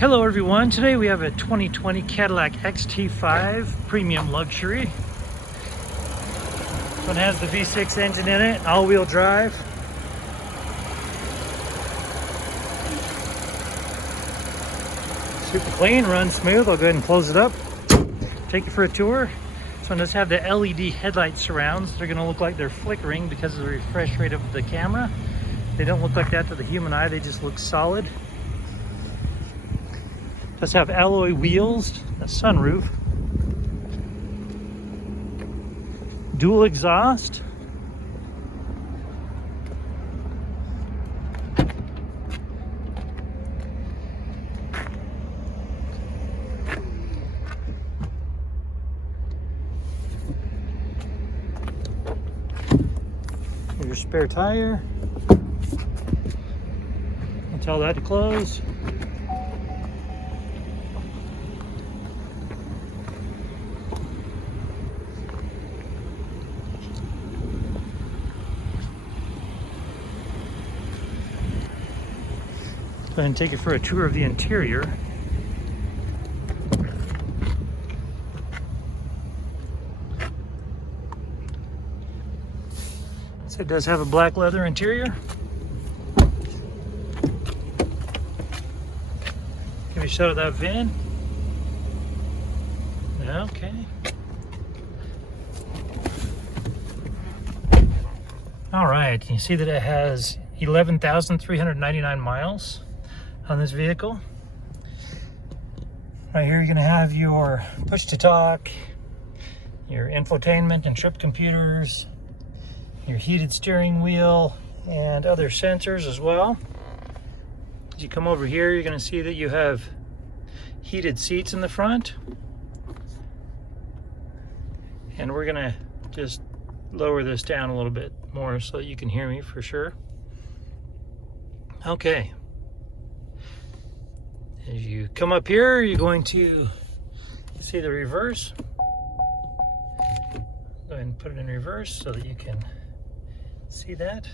Hello everyone, today we have a 2020 Cadillac XT5 Premium Luxury. This one has the V6 engine in it, all-wheel drive. Super clean, runs smooth. I'll go ahead and close it up. Take you for a tour. This one does have the LED headlight surrounds. They're going to look like they're flickering because of the refresh rate of the camera. They don't look like that to the human eye, they just look solid. Does have alloy wheels, a sunroof, dual exhaust, your spare tire. I'll tell that to close. Go ahead and take it for a tour of the interior. So it does have a black leather interior. Give me a shot of that VIN. Okay. All right, you see that it has 11,399 miles on this vehicle. Right here, you're going to have your push to talk, your infotainment and trip computers, your heated steering wheel, and other sensors as well. As you come over here, you're going to see that you have heated seats in the front. And we're going to just lower this down a little bit more so that you can hear me for sure. Okay. As you come up here, you're going to see the reverse. Go ahead and put it in reverse so that you can see that.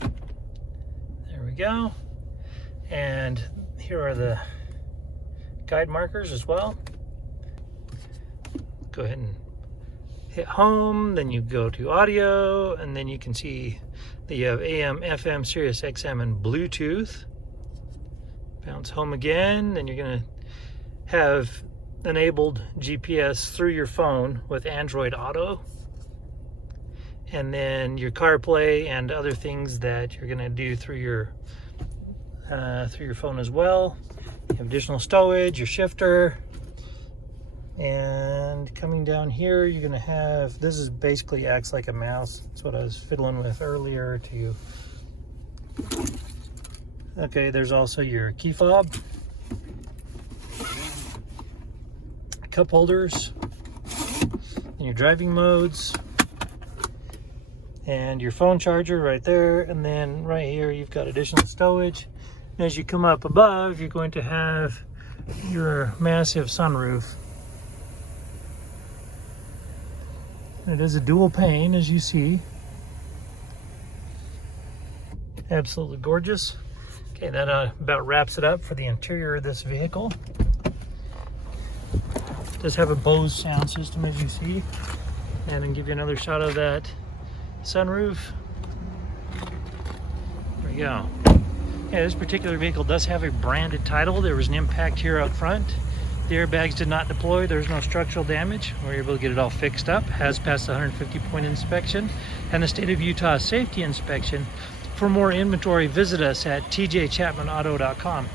There we go. And here are the guide markers as well. Go ahead and hit home, then you go to audio, and then you can see that you have AM, FM, Sirius XM, and Bluetooth. Bounce home again, then you're going to have enabled GPS through your phone with Android Auto. And then your CarPlay and other things that you're going to do through your phone as well. You have additional stowage, your shifter. And coming down here, you're going to have, this is basically acts like a mouse. That's what I was fiddling with earlier to. Okay, there's also your key fob, cup holders, and your driving modes, and your phone charger right there. And then right here, you've got additional stowage. And as you come up above, you're going to have your massive sunroof. It is a dual pane, as you see. Absolutely gorgeous. Okay, that about wraps it up for the interior of this vehicle. It does have a Bose sound system, as you see. And then give you another shot of that sunroof. There we go. Yeah, this particular vehicle does have a branded title. There was an impact here up front. The airbags did not deploy. There's no structural damage. We were able to get it all fixed up. Has passed the 150-point inspection and the state of Utah safety inspection. For more inventory, visit us at tjchapmanauto.com.